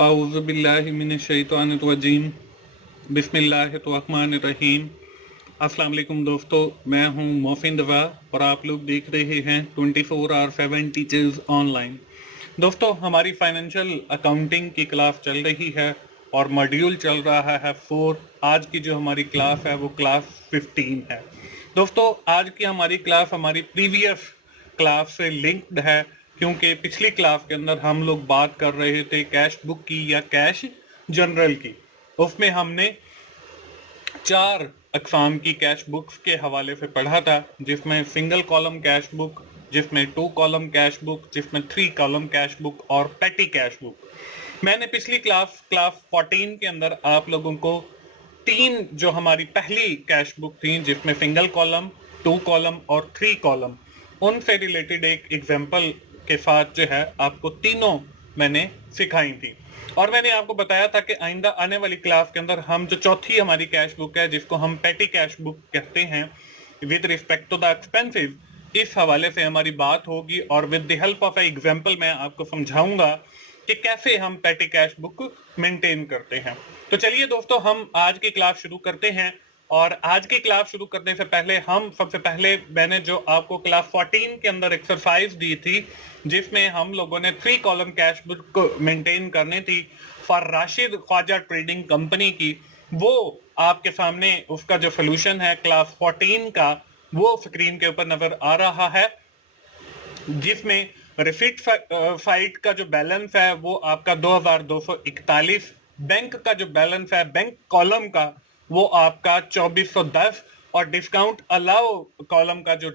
औज़ुबिल्लाहिमिनश्शैतानिर्रजीम बिस्मिल्लाहिर्रहमानिर्रहीम। अस्सलाम वालेकुम दोस्तों, मैं हूं मोहसिन रज़ा और आप लोग देख रहे हैं 24/7 टीचर्स ऑनलाइन। दोस्तों, हमारी फाइनेंशियल अकाउंटिंग की क्लास चल रही है और मॉड्यूल चल रहा है 4। आज की जो हमारी क्लास है वो क्लास 15 है। दोस्तों, आज की हमारी क्लास हमारी प्रीवियस क्लास से लिंक्ड है, क्योंकि पिछली क्लास के अंदर हम लोग बात कर रहे थे कैश बुक की या कैश जनरल की। उसमें हमने 4 अक़साम की कैश बुक्स के हवाले से पढ़ा था, जिसमें सिंगल कॉलम कैश बुक, जिसमें 2 कॉलम कैश बुक, जिसमें 3 कॉलम कैश बुक और पेटी कैश बुक। मैंने पिछली क्लास 14 के अंदर आप लोगों को 3 जो हमारी पहली कैश बुक थी, जिसमें सिंगल कॉलम, 2 कॉलम और 3 कॉलम, उनसे रिलेटेड एक एग्जांपल के साथ जो है आपको तीनों मैंने सिखाई थी। और मैंने आपको बताया था कि आइंदा आने वाली क्लास के अंदर हम जो चौथी हमारी कैश बुक है, जिसको हम पेटी कैश बुक कहते हैं, with respect to the expensive, इस हवाले से हमारी बात होगी और with the help of example मैं आपको समझाऊंगा कि कैसे हम पेटी कैश बुक मेंटेन करते हैं। तो चलिए दोस्तों, हम आज की क्लास शुरू करते हैं। और आज की क्लास शुरू करने से पहले सबसे पहले मैंने जो आपको क्लास 14 के अंदर एक्सरसाइज दी थी, जिसमें हम लोगों ने 3 कॉलम कैश बुक मेंटेन करनी थी for Rashid Khwaja trading company की, वो आपके सामने उसका जो सोल्यूशन है क्लास 14 का, वो स्क्रीन के ऊपर नजर आ रहा है, जिसमें रिसीट फाइट का जो बैलेंस है वो आपका 2241, बैंक का जो बैलेंस है बैंक कॉलम का वो आपका 2410, और डिस्काउंट अलाउ कॉलम का जो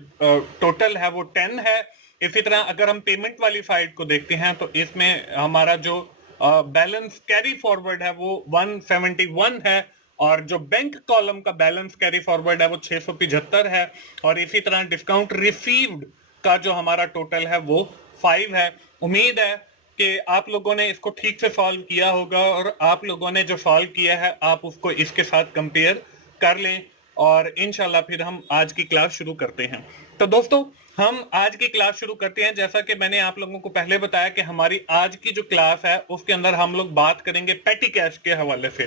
टोटल है वो 10 है। इसी तरह अगर हम पेमेंट वाली फाइट को देखते हैं तो इसमें हमारा जो बैलेंस कैरी फॉरवर्ड है वो 171 है, और जो बैंक कॉलम का बैलेंस कैरी फॉरवर्ड है वो 675 है, और इसी तरह डिस्काउंट रिसीव्ड का जो हमारा टोटल है वो 5 है। उम्मीद है कि आप लोगों ने इसको ठीक से सॉल्व किया होगा, और आप लोगों ने जो सॉल्व किया है आप उसको इसके साथ कंपेयर कर लें, और इंशाल्लाह फिर हम आज की क्लास शुरू करते हैं। तो दोस्तों, हम आज की क्लास शुरू करते हैं। जैसा कि मैंने आप लोगों को पहले बताया कि हमारी आज की जो क्लास है उसके अंदर हम लोग बात करेंगे पेटी कैश के हवाले से,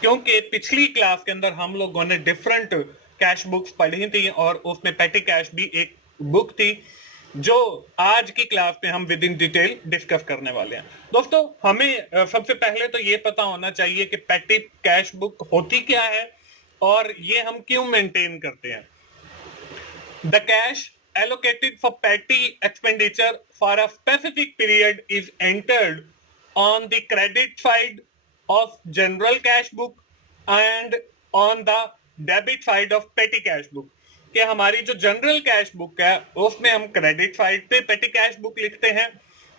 क्योंकि पिछली क्लास के अंदर हम लोगों ने डिफरेंट कैश बुक्स पढ़ी थी और उसमें पेटी कैश भी एक बुक थी, जो आज की क्लास में हम विद इन डिटेल डिस्कस करने वाले हैं। दोस्तों, हमें सबसे पहले तो ये पता होना चाहिए कि पेटी कैश बुक होती क्या है और ये हम क्यों मेंटेन करते हैं। The cash allocated for petty expenditure for a specific period is entered on the credit side of general cash book and on the debit side of petty cash book। कि हमारी जो जनरल कैश बुक है उसमें हम credit side पे पेटी cash book लिखते हैं,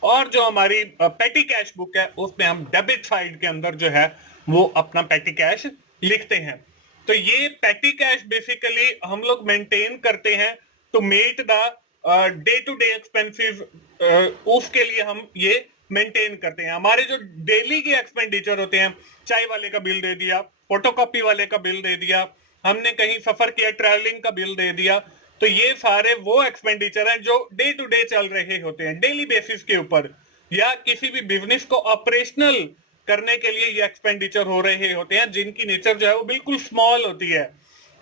और जो हमारी पेटी कैश बुक है उसमें हम डेबिट साइड के अंदर जो है वो अपना पेटी कैश लिखते हैं। तो ये पेटी कैश बेसिकली हम लोग मेंटेन करते हैं to meet the day to day expensive, उसके लिए हम ये मेंटेन करते हैं। हमारे जो डेली के एक्सपेंडिचर होते हैं, चाय वाले का बिल दे दिया, फोटोकॉपी वाले का बिल दे दिया, हमने कहीं सफर किया, ट्रैवलिंग का बिल दे दिया, तो ये सारे वो एक्सपेंडिचर हैं जो डे टू डे चल रहे होते हैं, डेली बेसिस के ऊपर, या किसी भी बिजनेस को ऑपरेशनल करने के लिए ये एक्सपेंडिचर हो रहे होते हैं, जिनकी नेचर जो है वो बिल्कुल स्मॉल होती है।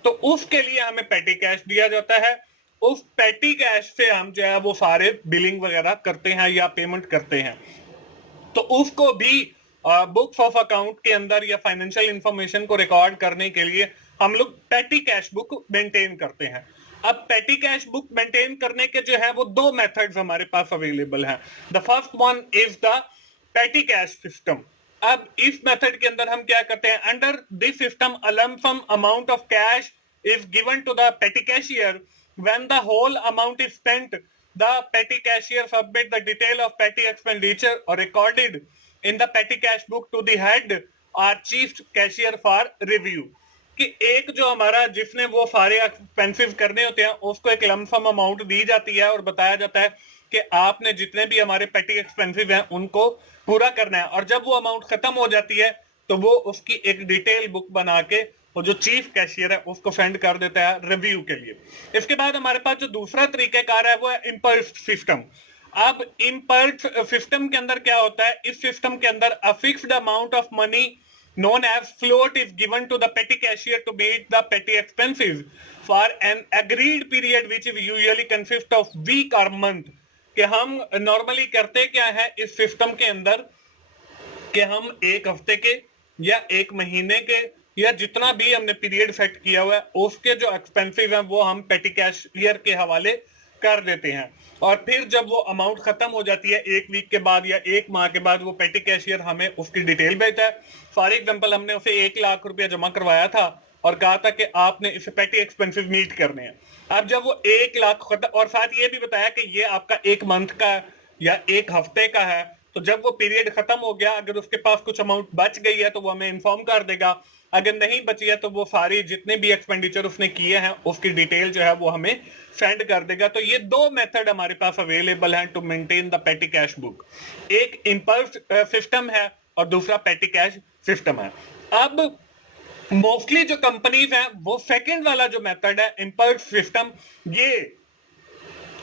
तो उसके लिए हमें पेटी कैश दिया जाता है। उस पेटी कैश से हम जो है वो सारे बिलिंग वगैरह करते हैं या पेमेंट करते हैं। तो उसको भी बुक्स ऑफ अकाउंट के अंदर या फाइनेंशियल इंफॉर्मेशन को रिकॉर्ड करने के लिए हम लोग पेटी कैश बुक मेंटेन करते हैं। अब पेटी कैश बुक मेंटेन करने के जो है वो 2 मेथड्स हमारे पास अवेलेबल हैं। The first one is the petty cash system. अब इस मेथड के अंदर हम क्या करते हैं, under this system a lump sum amount of cash is given to the petty cashier. When the whole amount is spent, the petty cashier submit the detail of petty expenditure or recorded in the petty cash book to the head or chief cashier for review। कि एक जो हमारा जिसने वो सारे expensive करने होते हैं उसको एक लमसम अमाउंट दी जाती है और बताया जाता है कि आपने जितने भी हमारे पेटी एक्सपेंसिव हैं उनको पूरा करना है, और जब वो अमाउंट खत्म हो जाती है तो वो उसकी एक डिटेल बुक बना के वो जो चीफ कैशियर है उसको सेंड कर देता है रिव्यू के लिए। इसके बाद हमारे पास जो दूसरा तरीकेकार है वो है इंपल्स सिस्टम। अब इम्पल्स सिस्टम के अंदर क्या होता है, इस सिस्टम के अंदर a fixed amount of money known as float is given to the petty cashier to meet the petty expenses for an agreed period which is usually consist of week or month। कि हम normally करते क्या है इस system के अंदर कि हम एक हफ्ते के या एक महीने के या जितना भी हमने पीरियड सेट किया हुआ है उसके जो एक्सपेंसिव हैं वो हम पेटी कैशियर के हवाले कर देते हैं, और फिर जब वो अमाउंट खत्म हो जाती है एक वीक के बाद या एक माह के बाद वो पेटी कैशियर हमें उसकी डिटेल भेजता है। फॉर एग्जांपल हमने उसे 1 लाख रुपया जमा करवाया था और कहा था कि आपने इसे पेटी एक्सपेंसिव मीट करने हैं। अब जब वो 1 लाख खत्म, और साथ ये भी बताया कि ये आपका एक मंथ का या एक हफ्ते का है, तो जब वो पीरियड खत्म हो गया अगर उसके पास कुछ अमाउंट बच गई है तो वो हमें इन्फॉर्म कर देगा, अगर नहीं बची है तो वो सारी जितने भी एक्सपेंडिचर उसने किए हैं उसकी डिटेल जो है वो हमें सेंड कर देगा। तो ये दो मेथड हमारे पास अवेलेबल हैं to maintain the petty cash book, एक इंपल्स सिस्टम है और दूसरा पेटी कैश सिस्टम है। अब मोस्टली जो कंपनीज हैं वो सेकंड वाला जो मेथड है इंपल्स सिस्टम ये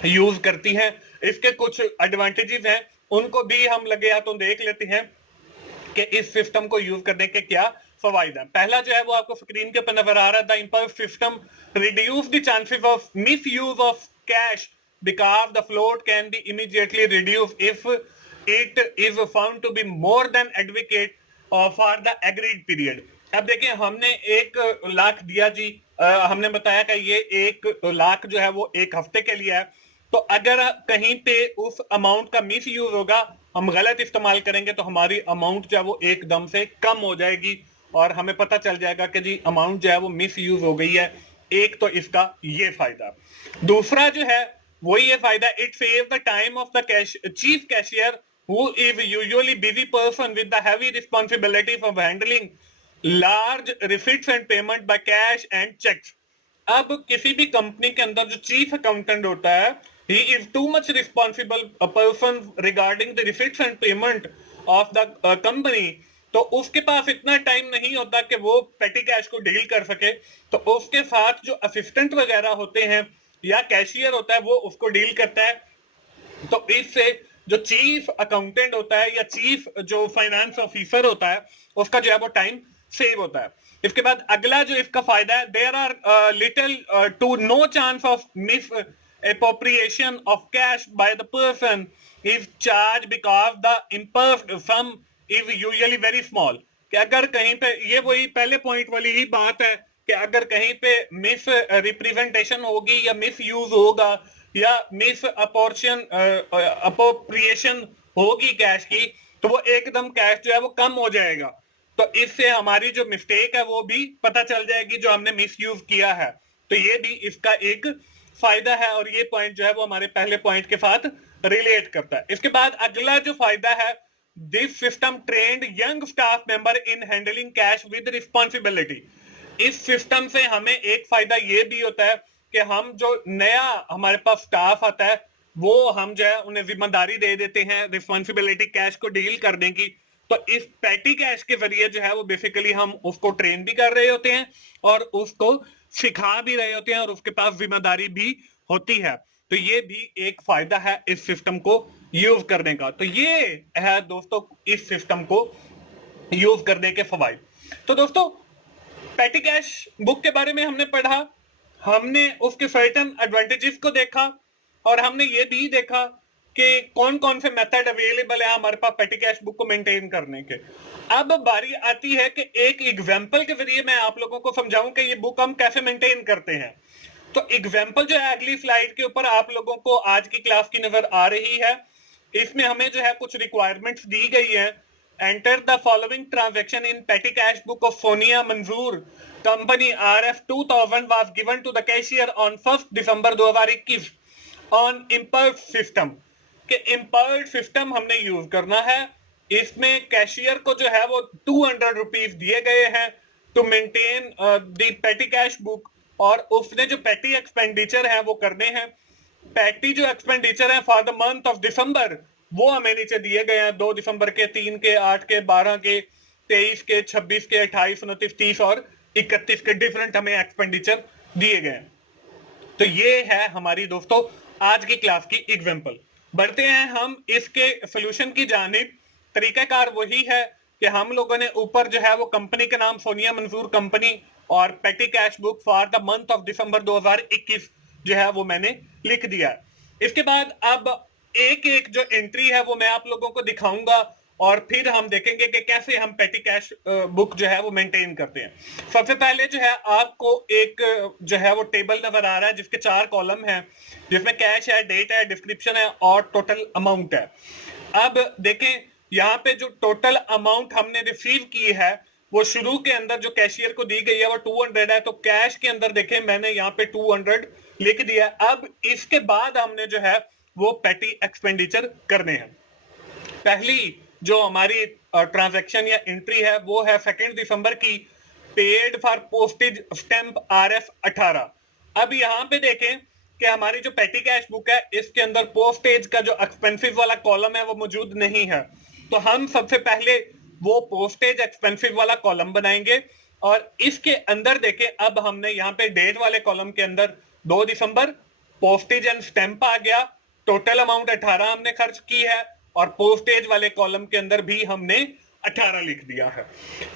यूज करती हैं। इसके कुछ एडवांटेजेस हैं, उनको भी हम लगे हाथों देख लेते हैं कि इस सिस्टम को यूज करने के क्या फवायद है। पहला जो है वो आपको स्क्रीन के ऊपर नजर आ रहा है, the impulse system reduce the chances of misuse of cash because the float can be immediately reduce if it is found to be more than advocate for the agreed period. अब देखिए हमने 1 लाख दिया जी, हमने बताया कि ये 1 लाख जो है वो एक हफ्ते के लिए है, तो अगर कहीं पे उस अमाउंट का मिस यूज होगा, हम गलत इस्तेमाल करेंगे तो हमारी अमाउंट जो है वो एकदम से कम हो जाएगी और हमें पता चल जाएगा कि जी अमाउंट जो है वो मिस यूज हो गई है। एक तो इसका ये फायदा, दूसरा जो है वो ये फायदा, it save the time of the chief cashier who is usually busy person with the heavy responsibility of handling large receipts and payment by cash and checks। अब किसी भी कंपनी के अंदर जो चीफ अकाउंटेंट होता है he is too much responsible a person regarding the receipts and payment of the company, तो उसके पास इतना टाइम नहीं होता कि वो पेटी कैश को डील कर सके, तो उसके साथ जो असिस्टेंट वगैरह होते हैं या कैशियर होता है वो उसको डील करता है। तो इससे जो चीफ अकाउंटेंट होता है या चीफ जो फाइनेंस ऑफिसर होता है उसका जो है वो टाइम सेव होता है। इसके बाद अगला जो इसका फायदा है, there are little to no chance of mis appropriation of cash by the person is charged because the impulse sum is usually very small। कि अगर कहीं पे, ये वही पहले पॉइंट वाली ही बात है कि अगर कहीं पे मिस रिप्रेजेंटेशन होगी या मिस यूज होगा या मिस अपोप्रिएशन होगी कैश की, तो वो एकदम कैश जो है वो कम हो जाएगा, तो इससे हमारी जो मिस्टेक है वो भी पता चल जाएगी जो हमने मिस यूज किया है। तो ये भी इसका एक फायदा है और ये पॉइंट जो है वो हमारे पहले पॉइंट के साथ रिलेट करता है। इसके बाद अगला जो फायदा है, this system trend young staff member in handling cash with responsibility. इस सिस्टम से हमें एक फायदा ये भी होता है कि हम जो नया हमारे पास स्टाफ आता है वो हम जो है उन्हें जिम्मेदारी दे देते हैं रिस्पॉन्सिबिलिटी कैश को डील करने की, तो इस पैटी कैश के जरिए जो है वो बेसिकली हम उसको ट्रेन भी कर रहे होते हैं और उसको सिखा भी रहे होते हैं और उसके पास जिम्मेदारी भी होती है। तो ये भी एक फायदा है इस सिस्टम को यूज करने का। तो ये है दोस्तों इस सिस्टम को यूज करने के फवायद। तो दोस्तों पेटी कैश बुक के बारे में हमने पढ़ा, हमने उसके सर्टेन एडवांटेजेस को देखा और हमने ये भी देखा कि कौन कौन से मेथड अवेलेबल है हमारे पास पेटी कैश बुक को मेंटेन करने के। अब बारी आती है कि एक एग्जांपल के जरिए मैं आप लोगों को समझाऊं कि ये बुक हम कैसे मेंटेन करते हैं। तो एग्जांपल जो है अगली स्लाइड के ऊपर आप लोगों को आज की क्लास की नजर आ रही है, इसमें हमें जो है कुछ रिक्वायरमेंट्स दी गई है। Enter the following transaction in petty cash book of Sonia Manjoor company RF 2000 was given to the cashier on 1 December 2021 on impulse system. कि इंपल्स सिस्टम हमने यूज करना है, इसमें कैशियर को जो है वो 200 रुपीज दिए गए हैं to maintain the petty cash book, और उसने जो पेटी एक्सपेंडिचर है वो करने हैं। पेटी जो एक्सपेंडिचर है for the month of December वो हमें नीचे दिए गए हैं, 2 दिसंबर के, 3 के, 8 के, 12 के, 23 के, 26 के, 28, 29, 30 और 31 के डिफरेंट हमें एक्सपेंडिचर दिए गए हैं। तो ये है हमारी दोस्तों आज की क्लास की एग्जांपल। बढ़ते हैं हम इसके सोल्यूशन की जानिब। तरीकाकार वही है कि हम लोगों ने ऊपर जो है वो कंपनी का नाम सोनिया मंजूर कंपनी और पेटी cash book for the month of December 2021 जो है वो मैंने लिख दिया। इसके बाद अब एक एक जो एंट्री है वो मैं आप लोगों को दिखाऊंगा और फिर हम देखेंगे कि कैसे हम पेटी कैश बुक जो है वो मेंटेन करते हैं। सबसे पहले जो है आपको एक जो है वो टेबल नजर आ रहा है जिसके 4 कॉलम हैं, जिसमें कैश है, डेट है, डिस्क्रिप्शन है और टोटल अमाउंट है। अब देखें यहाँ पे जो टोटल अमाउंट हमने रिसीव की है वो शुरू के अंदर जो कैशियर को दी गई है वो 200 है, तो कैश के अंदर देखें मैंने यहाँ पे 200 लिख दिया। अब इसके बाद हमने जो है वो पेटी एक्सपेंडिचर करने हैं। पहली जो हमारी ट्रांजैक्शन या एंट्री है वो है 2 दिसंबर की, paid for postage stamp RF 18। अब यहाँ पे देखें कि हमारी जो पेटी कैश बुक है इसके अंदर पोस्टेज का जो एक्सपेंसिव वाला कॉलम है वो मौजूद नहीं है, तो हम सबसे पहले वो पोस्टेज एक्सपेंसिव वाला कॉलम बनाएंगे और इसके अंदर देखें अब हमने यहाँ पे डेट वाले कॉलम के अंदर 2 दिसंबर पोस्टेज एंड स्टैंप आ गया, टोटल अमाउंट 18 हमने खर्च की है और पोस्टेज वाले कॉलम के अंदर भी हमने 18 लिख दिया है।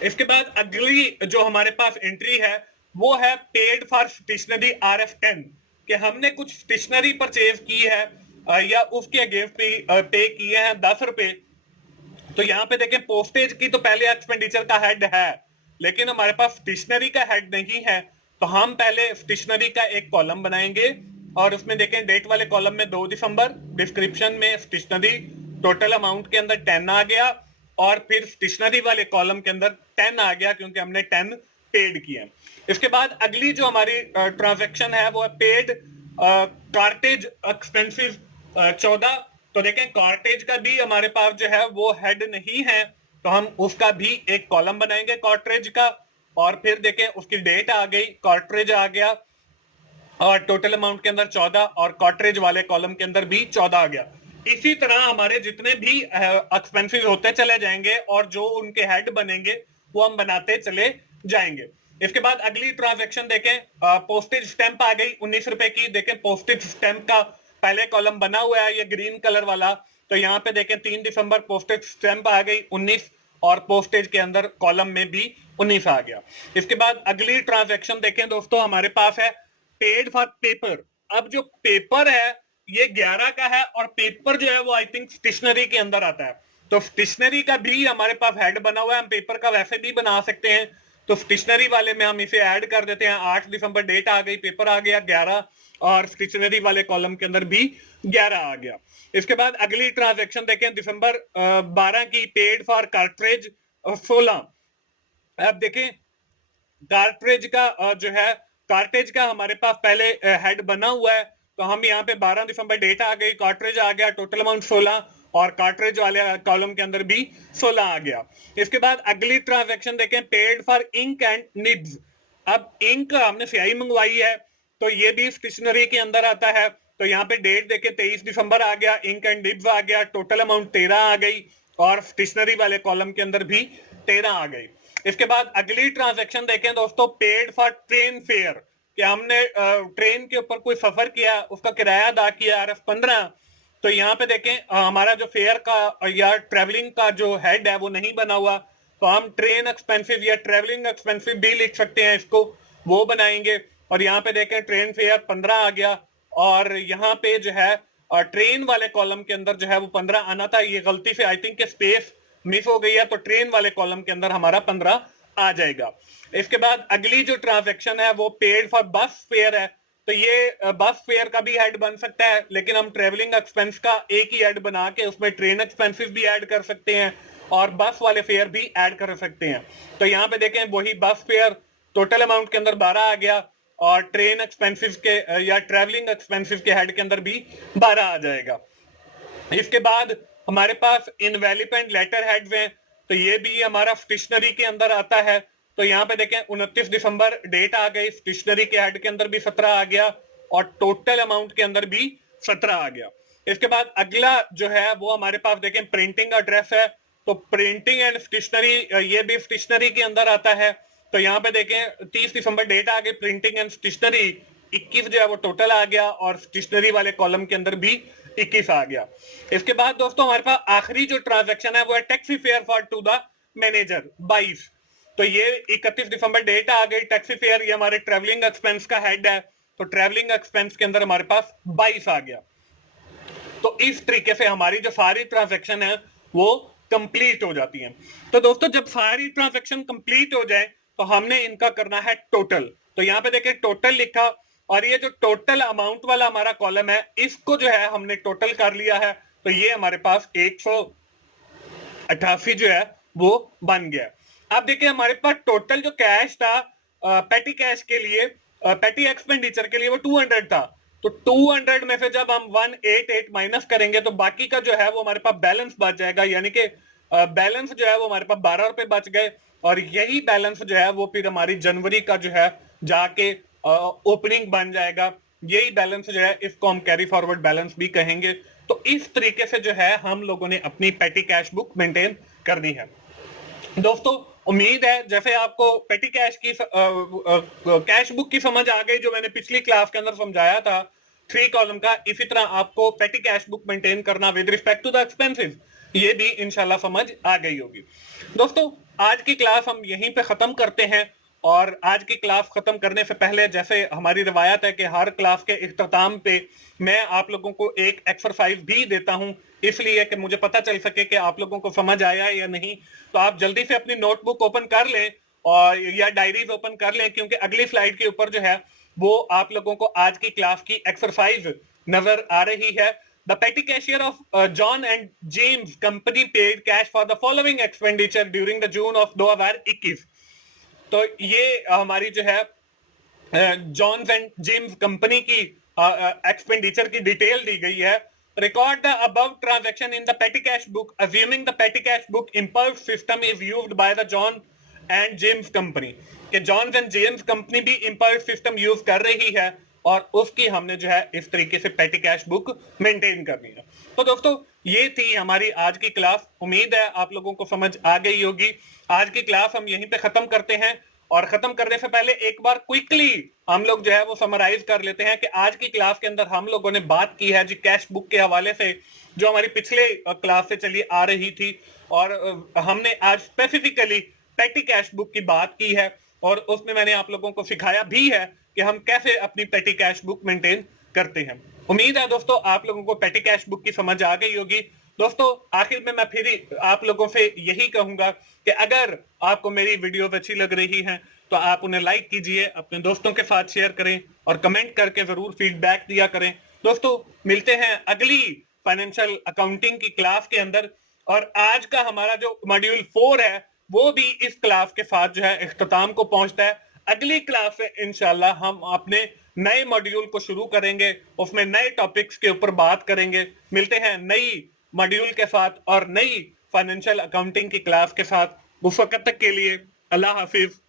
इसके बाद अगली जो हमारे पास एंट्री है वो है पेड फॉर स्टेशनरी RF 10, कि हमने कुछ स्टेशनरी परचेज की है या उसके अगेंस्ट पे किए हैं 10 रुपए। तो यहाँ पे देखें पोस्टेज की तो पहले एक्सपेंडिचर का हेड है लेकिन हमारे पास स्टेशनरी का हेड नहीं है, तो हम पहले स्टेशनरी का एक कॉलम बनाएंगे और उसमें देखें डेट वाले कॉलम में 2 दिसंबर, डिस्क्रिप्शन में स्टेशनरी, टोटल अमाउंट के अंदर 10 आ गया और फिर स्टेशनरी वाले कॉलम के अंदर 10 आ गया क्योंकि हमने 10 पेड किए। इसके बाद अगली जो हमारी ट्रांजैक्शन है वो है पेड कार्टेज एक्सपेंसिव 14। तो देखें कार्टेज का भी हमारे पास जो है वो हेड नहीं है, तो हम उसका भी एक कॉलम बनाएंगे कार्ट्रेज का और फिर देखें उसकी डेट आ गई, कार्ट्रेज आ गया और टोटल अमाउंट के अंदर 14 और कार्ट्रेज वाले कॉलम के अंदर भी 14 आ गया। इसी तरह हमारे जितने भी एक्सपेंसिव होते चले जाएंगे और जो उनके हेड बनेंगे वो हम बनाते चले जाएंगे। इसके बाद अगली ट्रांजैक्शन देखें, पोस्टेज स्टैंप आ गई 19 रुपए की। देखें पोस्टेज स्टैंप का पहले कॉलम बना हुआ है ये ग्रीन कलर वाला, तो यहाँ पे देखें 3 दिसंबर पोस्टेज स्टैंप आ गई 19 और पोस्टेज के अंदर कॉलम में भी 19 आ गया। इसके बाद अगली ट्रांजैक्शन देखें दोस्तों, हमारे पास है पेड फॉर पेपर। अब जो पेपर है ये 11 का है और पेपर जो है वो आई थिंक स्टेशनरी के अंदर आता है, तो स्टेशनरी का भी हमारे पास हेड बना हुआ है। हम पेपर का वैसे भी बना सकते हैं, तो स्टेशनरी वाले में हम इसे ऐड कर देते हैं। 8 दिसंबर डेट आ गई, पेपर आ गया 11 और स्टेशनरी वाले कॉलम के अंदर भी 11 आ गया। इसके बाद अगली ट्रांजैक्शन देखें दिसंबर 12 की, पेड फॉर कार्ट्रेज 16। अब देखें कार्ट्रेज का जो है कार्टेज का हमारे पास पहले हेड बना हुआ है, तो हम यहाँ पे 12 दिसंबर डेट आ गई, कार्ट्रेज आ गया, टोटल अमाउंट 16 और कार्ट्रेज वाले कॉलम के अंदर भी 16 आ गया। इसके बाद अगली ट्रांजैक्शन देखें, paid for ink and nibs. अब इंक हमने स्याही मंगवाई है तो ये भी स्टेशनरी के अंदर आता है, तो यहाँ पे डेट देखें 23 दिसंबर आ गया, इंक एंड निब्स आ गया, टोटल अमाउंट 13 आ गई और स्टेशनरी वाले कॉलम के अंदर भी 13 आ गई। इसके बाद अगली ट्रांजैक्शन देखें दोस्तों, पेड फॉर ट्रेन फेयर, कि हमने ट्रेन के ऊपर कोई सफर किया उसका किराया अदा किया RF 15। तो यहाँ पे देखें हमारा जो फेयर का या ट्रेवलिंग का जो हेड है वो नहीं बना हुआ, तो हम ट्रेन एक्सपेंसिव या ट्रेवलिंग एक्सपेंसिव भी लिख सकते हैं, इसको वो बनाएंगे। और यहाँ पे देखें ट्रेन फेयर 15 आ गया और यहाँ पे जो है ट्रेन वाले कॉलम के अंदर जो है वो 15 आना था, ये गलती से आई थिंक स्पेस मिस हो गई है, तो ट्रेन वाले कॉलम के अंदर हमारा 15 आ जाएगा। इसके बाद अगली जो ट्रांजैक्शन है वो पेड फॉर बस फेयर है, तो ये बस फेयर का भी हेड बन सकता है, लेकिन हम ट्रेवलिंग एक्सपेंस का एक ही हेड बना के उसमें ट्रेन एक्सपेंसेस भी ऐड कर सकते हैं और बस वाले फेयर भी ऐड कर सकते हैं। तो यहाँ पे देखें वही बस फेयर टोटल अमाउंट के अंदर 12 आ गया और ट्रेन एक्सपेंसिव के या ट्रेवलिंग एक्सपेंसिव के हेड के अंदर भी 12 आ जाएगा। इसके बाद हमारे पास इनवेलिपेंट लेटर हेड्स हैं, तो ये भी हमारा स्टेशनरी के अंदर आता है। तो यहाँ पे देखें 29 दिसंबर डेट आ गई, स्टेशनरी के हेड के अंदर भी 17 आ गया और टोटल अमाउंट के अंदर भी 17 आ गया। इसके बाद अगला जो है वो हमारे पास देखें प्रिंटिंग एड्रेस है, तो प्रिंटिंग एंड स्टेशनरी ये भी स्टेशनरी के अंदर आता है। तो यहाँ पे देखें 30 दिसंबर डेट आ गई, प्रिंटिंग एंड स्टेशनरी 21 जो है वो टोटल आ गया और स्टेशनरी वाले कॉलम के अंदर भी 21 आ गया। इसके बाद दोस्तों हमारे पास आखिरी जो ट्रांजैक्शन है वो है taxi fare for to the manager 22। तो ये 31 दिसंबर डेट आ गई। टैक्सी फेयर ये हमारे ट्रेवलिंग एक्सपेंस का हेड है, तो ट्रेवलिंग एक्सपेंस के अंदर हमारे पास 22 आ गया। तो इस तरीके से हमारी जो सारी ट्रांजैक्शन है वो कंप्लीट हो जाती है। तो दोस्तों जब सारी ट्रांजैक्शन कंप्लीट हो जाए तो हमने इनका करना है टोटल। तो यहाँ पे देखिए टोटल लिखा, और ये जो टोटल अमाउंट वाला हमारा कॉलम है इसको जो है हमने टोटल कर लिया है। तो ये हमारे पास 188 जो है वो बन गया। अब देखिए हमारे पास टोटल जो कैश था पेटी कैश के लिए, पेटी एक्सपेंडिचर के लिए वो 200 था। तो 200 में से जब हम 188 माइनस करेंगे तो बाकी का जो है वो हमारे पास बैलेंस बच जाएगा, यानी कि बैलेंस जो है वो हमारे पास 12 रुपए बच गए। और यही बैलेंस जो है वो फिर हमारी जनवरी का जो है जाके ओपनिंग बन जाएगा। यही बैलेंस जो है इसको हम कैरी फॉरवर्ड बैलेंस भी कहेंगे। तो इस तरीके से जो है हम लोगों ने अपनी पेटी कैश बुक मेंटेन करनी है। दोस्तों उम्मीद है जैसे आपको पेटी कैश की कैश बुक की समझ आ गई जो मैंने पिछली क्लास के अंदर समझाया था 3 कॉलम का, इसी तरह आपको पेटी कैश बुक मेंटेन करना with respect to the expenses ये भी इंशाल्लाह समझ आ गई होगी। दोस्तों आज की क्लास हम यहीं पे खत्म करते हैं, और आज की क्लास खत्म करने से पहले जैसे हमारी रिवायत है कि हर क्लास के इख्तिताम पे मैं आप लोगों को एक एक्सरसाइज भी देता हूं, इसलिए कि मुझे पता चल सके कि आप लोगों को समझ आया या नहीं। तो आप जल्दी से अपनी नोटबुक ओपन कर लें और या डायरीज ओपन कर लें, क्योंकि अगली स्लाइड के ऊपर जो है वो आप लोगों को आज की क्लास की एक्सरसाइज नजर आ रही है। The petty cashier of John and James company paid cash for the following expenditure during the June of 2021। तो ये हमारी जो है जॉन्स एंड जेम्स कंपनी की एक्सपेंडिचर की डिटेल दी गई है। Record the above transaction in the petty cash book assuming the petty cash book impulse system is used by the John and James company, कि जॉन्स एंड जेम्स कंपनी भी impulse system use कर रही है और उसकी हमने जो है इस तरीके से पेटी कैश बुक मेंटेन करनी है। तो दोस्तों ये थी हमारी आज की क्लास। उम्मीद है आप लोगों को समझ आ गई होगी। आज की क्लास हम यहीं पे खत्म करते हैं, और खत्म करने से पहले एक बार क्विकली हम लोग जो है वो समराइज कर लेते हैं कि आज की क्लास के अंदर हम लोगों ने बात की है जी कैश बुक के हवाले से, जो हमारी पिछले क्लास से चली आ रही थी, और हमने आज स्पेसिफिकली पेटी कैश बुक की बात की है, और उसमें मैंने आप लोगों को सिखाया भी है कि हम कैसे अपनी पेटी कैश बुक मेंटेन करते हैं। उम्मीद है दोस्तों आप लोगों को पेटी कैश बुक की समझ आ गई होगी। दोस्तों आखिर में मैं फिर आप लोगों से यही कहूंगा कि अगर आपको मेरी वीडियो अच्छी लग रही है तो आप उन्हें लाइक कीजिए, अपने दोस्तों के साथ शेयर करें और कमेंट करके जरूर फीडबैक दिया करें। दोस्तों मिलते हैं अगली फाइनेंशियल अकाउंटिंग की क्लास के अंदर, और आज का हमारा जो मॉड्यूल 4 है वो भी इस क्लास के साथ जो है इख्तिताम को पहुंचता है। अगली क्लास से इंशाल्लाह हम अपने नए मॉड्यूल को शुरू करेंगे, उसमें नए टॉपिक्स के ऊपर बात करेंगे। मिलते हैं नई मॉड्यूल के साथ और नई फाइनेंशियल अकाउंटिंग की क्लास के साथ। उस वक्त तक के लिए अल्लाह हाफिज।